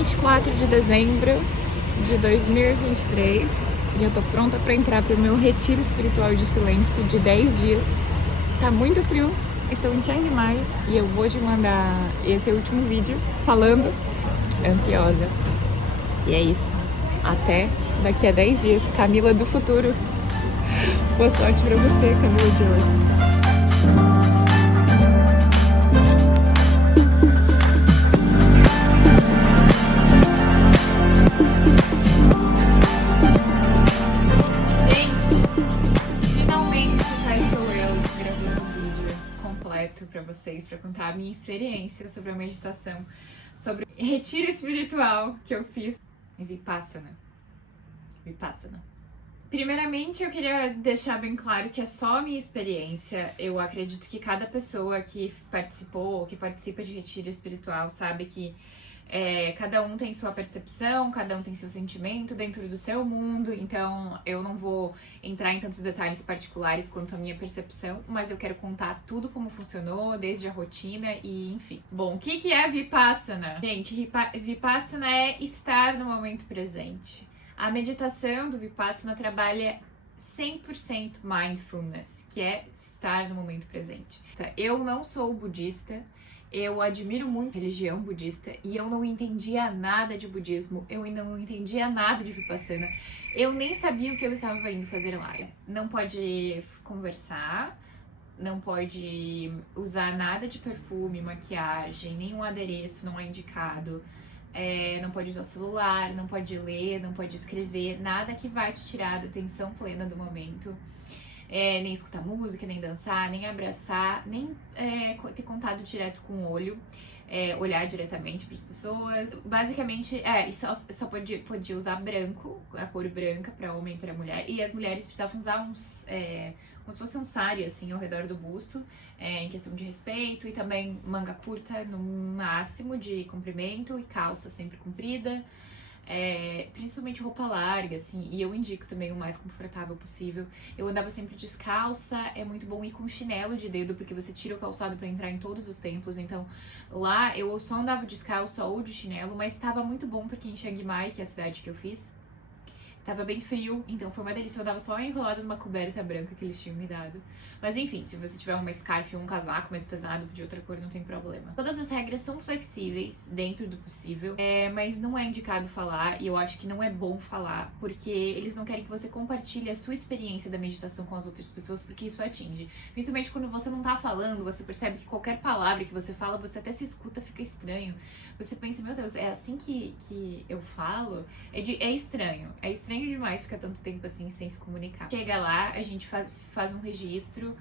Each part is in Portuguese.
24 de dezembro de 2023 e eu tô pronta pra entrar pro meu retiro espiritual de silêncio de 10 dias. Tá muito frio, estou em Chiang Mai e eu vou te mandar esse último vídeo falando ansiosa. E é isso. Até daqui a 10 dias. Camila do futuro. Boa sorte pra você, Camila de hoje. Para vocês, para contar a minha experiência sobre a meditação, sobre o retiro espiritual que eu fiz. Vipassana. Primeiramente, eu queria deixar bem claro que é só a minha experiência. Eu acredito que cada pessoa que participou, que participa de retiro espiritual, sabe que cada um tem sua percepção, cada um tem seu sentimento dentro do seu mundo, então eu não vou entrar em tantos detalhes particulares quanto a minha percepção, mas eu quero contar tudo como funcionou, desde a rotina e enfim. Bom, o que é Vipassana? Gente, Vipassana é estar no momento presente. A meditação do Vipassana trabalha 100% mindfulness, que é estar no momento presente. Eu não sou budista. Eu admiro muito a religião budista e eu não entendia nada de budismo, eu ainda não entendia nada de Vipassana, eu nem sabia o que eu estava indo fazer lá. Não pode conversar, não pode usar nada de perfume, maquiagem, nenhum adereço não é indicado, não pode usar celular, não pode ler, não pode escrever, nada que vai te tirar da atenção plena do momento. Nem escutar música, nem dançar, nem abraçar, nem ter contato direto com o olho, olhar diretamente para as pessoas. Basicamente, só podia usar branco, a cor branca para homem e para mulher, e as mulheres precisavam usar como se fosse um sari, assim, ao redor do busto, em questão de respeito, e também manga curta no máximo de comprimento e calça sempre comprida. Principalmente roupa larga, assim, e eu indico também o mais confortável possível. Eu andava sempre descalça, é muito bom ir com chinelo de dedo, porque você tira o calçado pra entrar em todos os templos, então lá eu só andava descalça ou de chinelo, mas estava muito bom porque em Chiang Mai, que é a cidade que eu fiz, tava bem frio, então foi uma delícia. Eu dava só enrolada numa coberta branca que eles tinham me dado. Mas enfim, se você tiver uma scarf ou um casaco mais pesado de outra cor, não tem problema. Todas as regras são flexíveis, dentro do possível, mas não é indicado falar, e eu acho que não é bom falar, porque eles não querem que você compartilhe a sua experiência da meditação com as outras pessoas, porque isso atinge. Principalmente quando você não tá falando, você percebe que qualquer palavra que você fala, você até se escuta, fica estranho. Você pensa, meu Deus, é assim que eu falo? É estranho demais ficar tanto tempo assim sem se comunicar. Chega lá, a gente faz um registro,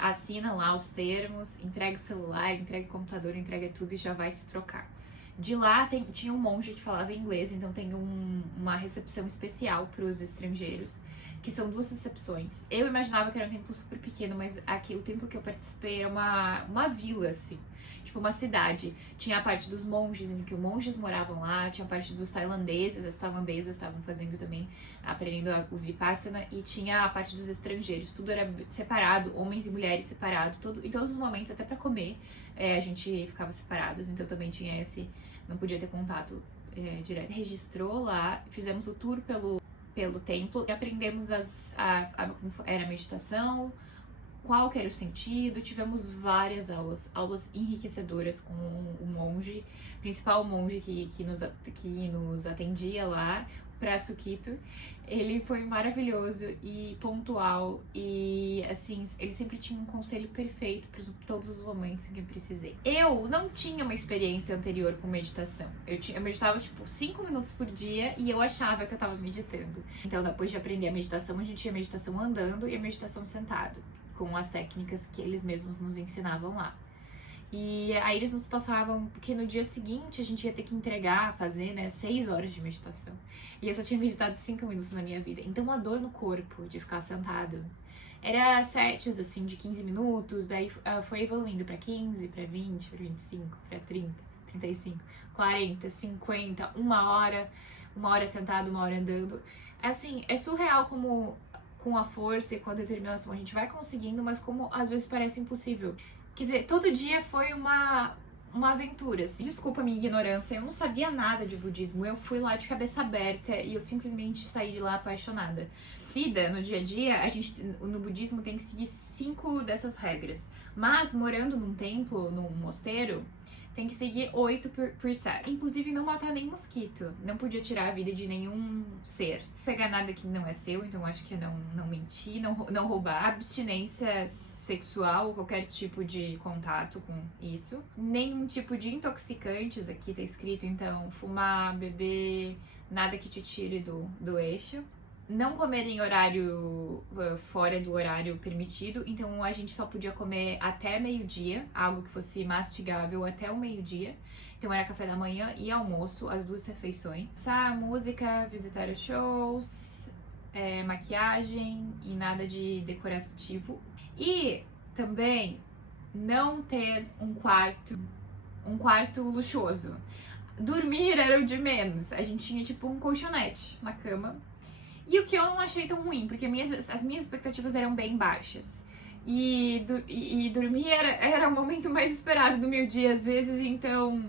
assina lá os termos, entrega o celular, entrega o computador, entrega tudo e já vai se trocar. De lá tinha um monge que falava inglês, então tem uma recepção especial para os estrangeiros, que são 2 recepções. Eu imaginava que era um templo super pequeno, mas aqui o templo que eu participei era uma vila, assim, tipo uma cidade. Tinha a parte dos monges, em que os monges moravam lá, tinha a parte dos tailandeses, as tailandesas estavam fazendo também, aprendendo o Vipassana, e tinha a parte dos estrangeiros, tudo era separado, homens e mulheres separados, em todos os momentos, até pra comer, a gente ficava separados, então também tinha não podia ter contato direto. Registrou lá, fizemos o tour pelo templo e aprendemos como era a meditação, qual que era o sentido. Tivemos várias aulas enriquecedoras com o monge, principal monge que nos atendia lá, o Prasukito. Ele foi maravilhoso e pontual e, assim, ele sempre tinha um conselho perfeito para todos os momentos em que eu precisei. Eu não tinha uma experiência anterior com meditação. Eu meditava, 5 minutos por dia e eu achava que eu tava meditando. Então, depois de aprender a meditação, a gente tinha meditação andando e a meditação sentado, com as técnicas que eles mesmos nos ensinavam lá. E aí eles nos passavam, porque no dia seguinte a gente ia ter que fazer, 6 horas de meditação. E eu só tinha meditado 5 minutos na minha vida. Então a dor no corpo de ficar sentado era sets, assim, de 15 minutos, daí foi evoluindo pra 15, pra 20, pra 25, pra 30, 35, 40, 50, 1 hora sentado, 1 hora andando. Assim, é surreal como com a força e com a determinação a gente vai conseguindo, mas como às vezes parece impossível. Quer dizer, todo dia foi uma uma aventura, assim. Desculpa a minha ignorância, eu não sabia nada de budismo, eu fui lá de cabeça aberta e eu simplesmente saí de lá apaixonada. Vida, no dia a dia, a gente, no budismo, tem que seguir 5 dessas regras. Mas, morando num templo, num mosteiro, tem que seguir 8 por set. Inclusive, não matar nem mosquito. Não podia tirar a vida de nenhum ser. Pegar nada que não é seu, então acho que é não mentir, não roubar. Abstinência sexual, qualquer tipo de contato com isso. Nenhum tipo de intoxicantes, aqui tá escrito, então, fumar, beber, nada que te tire do eixo. Não comer em horário fora do horário permitido, então a gente só podia comer até meio-dia, algo que fosse mastigável até o meio-dia. Então era café da manhã e almoço, as 2 refeições. Música, visitar os shows, maquiagem e nada de decorativo. E também não ter um quarto luxuoso. Dormir era o de menos. A gente tinha tipo um colchonete na cama. E o que eu não achei tão ruim, porque as minhas expectativas eram bem baixas. E dormir era o momento mais esperado do meu dia, às vezes, então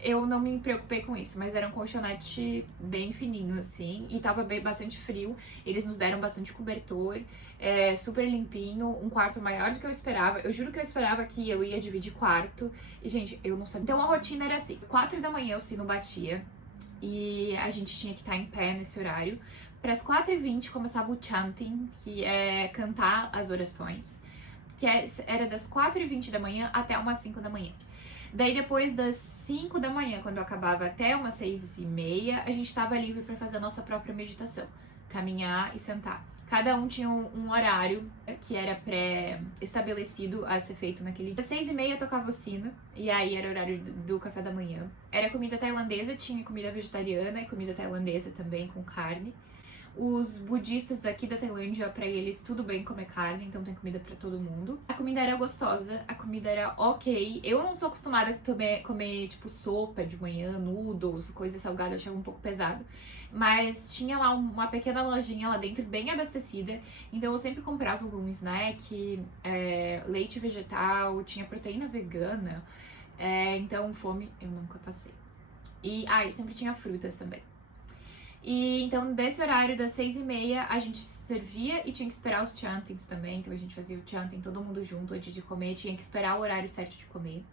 eu não me preocupei com isso. Mas era um colchonete bem fininho, assim, e tava bastante frio. Eles nos deram bastante cobertor, super limpinho, um quarto maior do que eu esperava. Eu juro que eu esperava que eu ia dividir quarto. E, gente, eu não sabia. Então a rotina era assim: 4 da manhã o sino batia. E a gente tinha que estar em pé nesse horário. Para as 4h20 começava o chanting, que é cantar as orações, que era das 4h20 da manhã até umas 5 da manhã. Daí depois das 5 da manhã, quando acabava até umas 6h30, a gente estava livre para fazer a nossa própria meditação, caminhar e sentar. Cada um tinha um horário que era pré-estabelecido a ser feito naquele dia. Às 6h30 tocava o sino, e aí era o horário do café da manhã. Era comida tailandesa, tinha comida vegetariana e comida tailandesa também, com carne. Os budistas aqui da Tailândia, pra eles, tudo bem comer carne, então tem comida pra todo mundo. A comida era gostosa, a comida era ok. Eu não sou acostumada a comer, tipo, sopa de manhã, noodles, coisa salgada, eu achava um pouco pesado. Mas tinha lá uma pequena lojinha lá dentro, bem abastecida. Então eu sempre comprava algum snack, leite vegetal, tinha proteína vegana. Então fome eu nunca passei. E, eu sempre tinha frutas também. E então, desse horário das 6h30, a gente servia e tinha que esperar os chantings também. Então a gente fazia o chanting todo mundo junto antes de comer, tinha que esperar o horário certo de comer.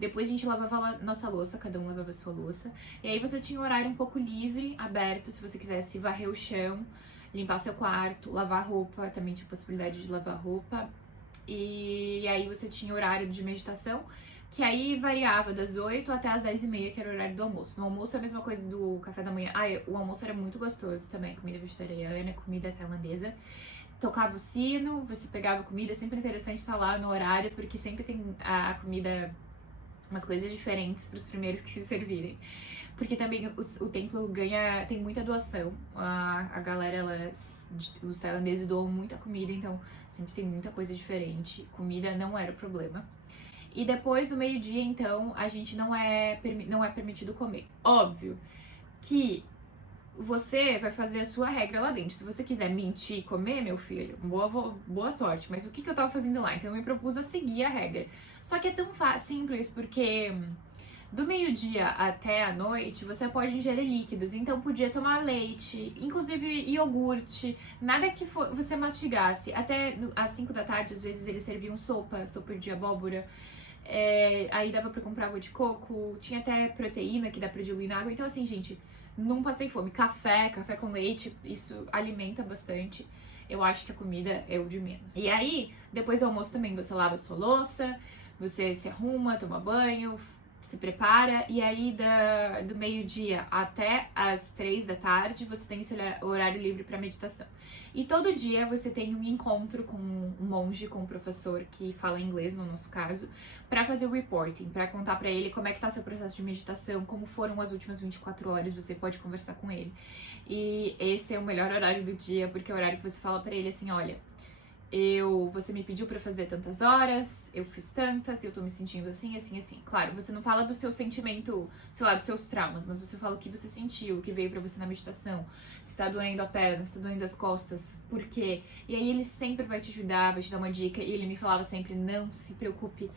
Depois a gente lavava a nossa louça, cada um lavava a sua louça. E aí você tinha um horário um pouco livre, aberto, se você quisesse varrer o chão, limpar seu quarto, lavar roupa, também tinha possibilidade de lavar roupa. E aí você tinha horário de meditação, que aí variava das 8 até as 10h30, que era o horário do almoço. No almoço é a mesma coisa do café da manhã. O almoço era muito gostoso também, comida vegetariana, comida tailandesa. Tocava o sino, você pegava comida, é sempre interessante estar lá no horário, porque sempre tem a comida, umas coisas diferentes para os primeiros que se servirem. Porque também o templo tem muita doação. A galera, os tailandeses doam muita comida, então sempre tem muita coisa diferente. Comida não era o problema. E depois do meio-dia, então, a gente não é permitido comer. Óbvio que você vai fazer a sua regra lá dentro. Se você quiser mentir e comer, meu filho, boa sorte. Mas o que eu tava fazendo lá? Então eu me propus a seguir a regra. Só que é tão simples, porque do meio-dia até a noite, você pode ingerir líquidos. Então podia tomar leite, inclusive iogurte, nada que você mastigasse. Até às 5 da tarde, às vezes eles serviam sopa de abóbora. Aí dava pra comprar água de coco, tinha até proteína que dá pra diluir na água. Então assim, gente, não passei fome. Café com leite, isso alimenta bastante. Eu acho que a comida é o de menos. E aí, depois do almoço também, você lava a sua louça, você se arruma, toma banho, se prepara, e aí do meio-dia até as 3 da tarde você tem esse horário livre para meditação. E todo dia você tem um encontro com um monge, com um professor que fala inglês, no nosso caso, para fazer o reporting, para contar para ele como é que tá seu processo de meditação, como foram as últimas 24 horas, você pode conversar com ele. E esse é o melhor horário do dia, porque é o horário que você fala para ele assim, olha, Você me pediu pra fazer tantas horas, eu fiz tantas, eu tô me sentindo assim, assim, assim. Claro, você não fala do seu sentimento, sei lá, dos seus traumas, mas você fala o que você sentiu, o que veio pra você na meditação. Se tá doendo a perna, se tá doendo as costas, por quê? E aí ele sempre vai te ajudar, vai te dar uma dica, e ele me falava sempre, não se preocupe,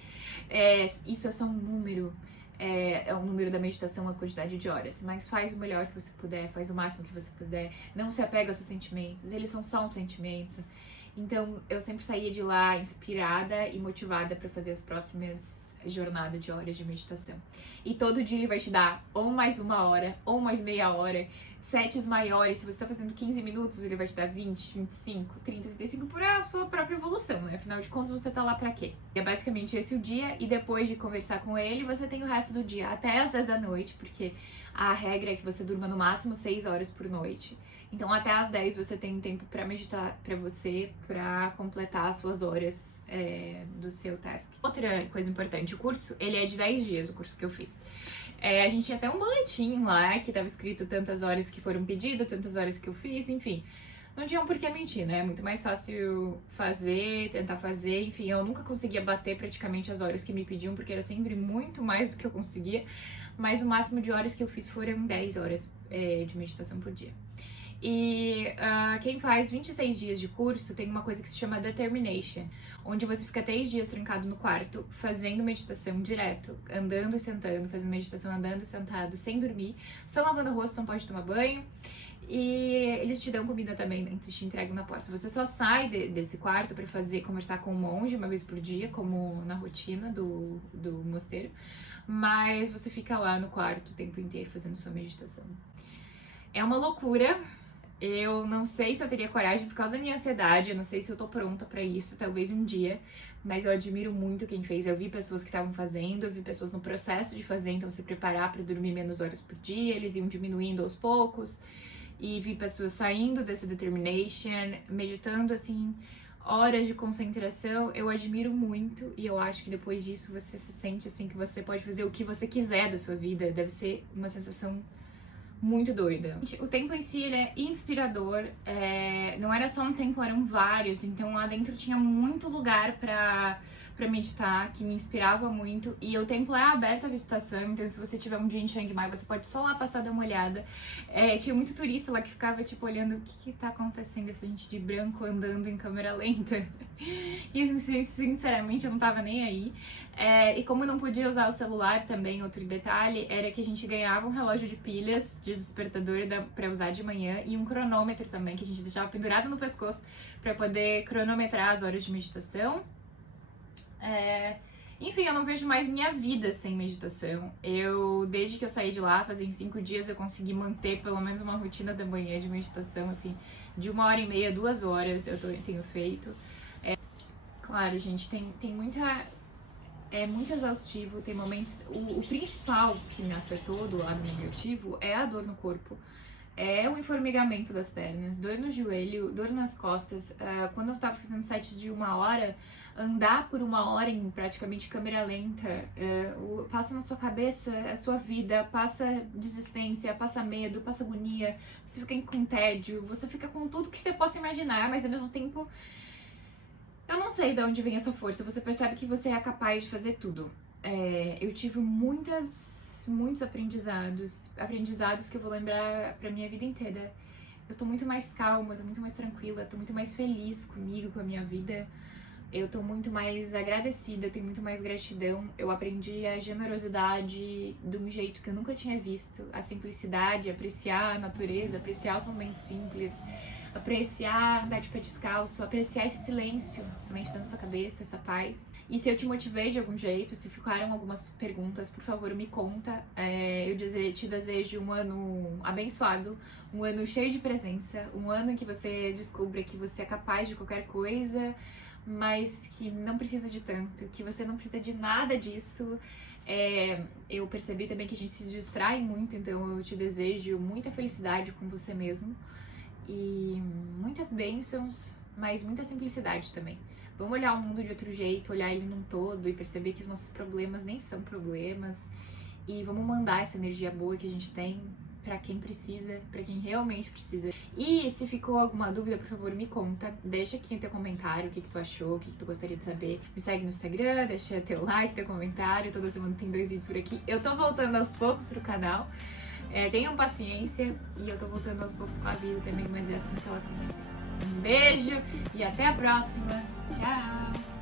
isso é só um número. É o número da meditação, as quantidades de horas, mas faz o melhor que você puder, faz o máximo que você puder, não se apega aos seus sentimentos, eles são só um sentimento. Então eu sempre saía de lá inspirada e motivada para fazer as próximas jornadas de horas de meditação. E todo dia ele vai te dar ou mais uma hora, ou mais meia hora, sets maiores. Se você está fazendo 15 minutos, ele vai te dar 20, 25, 30, 35 por a sua própria evolução, né? Afinal de contas, você tá lá pra quê? E é basicamente esse o dia, e depois de conversar com ele, você tem o resto do dia até as 10 da noite, porque a regra é que você durma no máximo 6 horas por noite. Então até às 10 você tem um tempo pra meditar pra você, pra completar as suas horas do seu task. Outra coisa importante, o curso, ele é de 10 dias, o curso que eu fiz. A gente tinha até um boletim lá, que tava escrito tantas horas que foram pedidas, tantas horas que eu fiz, enfim. Não tinha um porquê mentir, né? É muito mais fácil fazer, tentar fazer, enfim. Eu nunca conseguia bater praticamente as horas que me pediam, porque era sempre muito mais do que eu conseguia. Mas o máximo de horas que eu fiz foram 10 horas de meditação por dia. E quem faz 26 dias de curso tem uma coisa que se chama Determination, onde você fica 3 dias trancado no quarto, fazendo meditação direto, andando e sentando, fazendo meditação andando e sentado, sem dormir, só lavando o rosto, não pode tomar banho. E eles te dão comida também, eles te entregam na porta. Você só sai desse quarto pra conversar com um monge uma vez por dia, como na rotina do mosteiro, mas você fica lá no quarto o tempo inteiro fazendo sua meditação. É uma loucura. Eu não sei se eu teria coragem por causa da minha ansiedade, eu não sei se eu tô pronta pra isso, talvez um dia, mas eu admiro muito quem fez. Eu vi pessoas que estavam fazendo, eu vi pessoas no processo de fazer, então se preparar pra dormir menos horas por dia, eles iam diminuindo aos poucos, e vi pessoas saindo dessa determination, meditando assim, horas de concentração. Eu admiro muito, e eu acho que depois disso você se sente assim que você pode fazer o que você quiser da sua vida. Deve ser uma sensação muito doida. O templo em si, ele é inspirador, não era só um templo, eram vários, então lá dentro tinha muito lugar pra meditar, que me inspirava muito, e o templo é aberto à visitação, então se você tiver um dia em Chiang Mai, você pode só lá passar, dar uma olhada. Tinha muito turista lá que ficava, tipo, olhando o que tá acontecendo, essa gente de branco andando em câmera lenta, e sinceramente eu não tava nem aí. E como não podia usar o celular também, outro detalhe era que a gente ganhava um relógio de pilhas, de despertador pra usar de manhã, e um cronômetro também, que a gente deixava pendurado no pescoço pra poder cronometrar as horas de meditação. Enfim, eu não vejo mais minha vida sem meditação. Desde que eu saí de lá, fazem 5 dias, eu consegui manter pelo menos uma rotina da manhã de meditação, assim, de 1h30, 2 horas tenho feito. Claro, gente, tem muita... É muito exaustivo, tem momentos... O principal que me afetou do lado negativo é a dor no corpo. É o informigamento das pernas, dor no joelho, dor nas costas. Quando eu tava fazendo sets de 1 hora, andar por 1 hora em praticamente câmera lenta, passa na sua cabeça a sua vida, passa desistência, passa medo, passa agonia, você fica com tédio, você fica com tudo que você possa imaginar, mas ao mesmo tempo... Eu não sei de onde vem essa força, você percebe que você é capaz de fazer tudo. Eu tive muitos aprendizados que eu vou lembrar pra minha vida inteira. Eu tô muito mais calma, tô muito mais tranquila, tô muito mais feliz comigo, com a minha vida. Eu tô muito mais agradecida, eu tenho muito mais gratidão. Eu aprendi a generosidade de um jeito que eu nunca tinha visto. A simplicidade, apreciar a natureza, apreciar os momentos simples. Apreciar andar de pé descalço, apreciar esse silêncio da nossa cabeça, essa paz. E se eu te motivei de algum jeito, se ficaram algumas perguntas, por favor, me conta. Eu te desejo um ano abençoado, um ano cheio de presença, um ano em que você descubra que você é capaz de qualquer coisa, mas que não precisa de tanto, que você não precisa de nada disso. Eu percebi também que a gente se distrai muito, então eu te desejo muita felicidade com você mesmo. E muitas bênçãos, mas muita simplicidade também. Vamos olhar o mundo de outro jeito, olhar ele num todo e perceber que os nossos problemas nem são problemas. E vamos mandar essa energia boa que a gente tem pra quem precisa, pra quem realmente precisa. E se ficou alguma dúvida, por favor, me conta. Deixa aqui o teu comentário, o que tu achou, o que tu gostaria de saber. Me segue no Instagram, deixa teu like, teu comentário. Toda semana tem 2 vídeos por aqui. Eu tô voltando aos poucos pro canal. Tenham paciência e eu tô voltando aos poucos com a vida também, mas é assim que ela tem que ser. Um beijo e até a próxima. Tchau!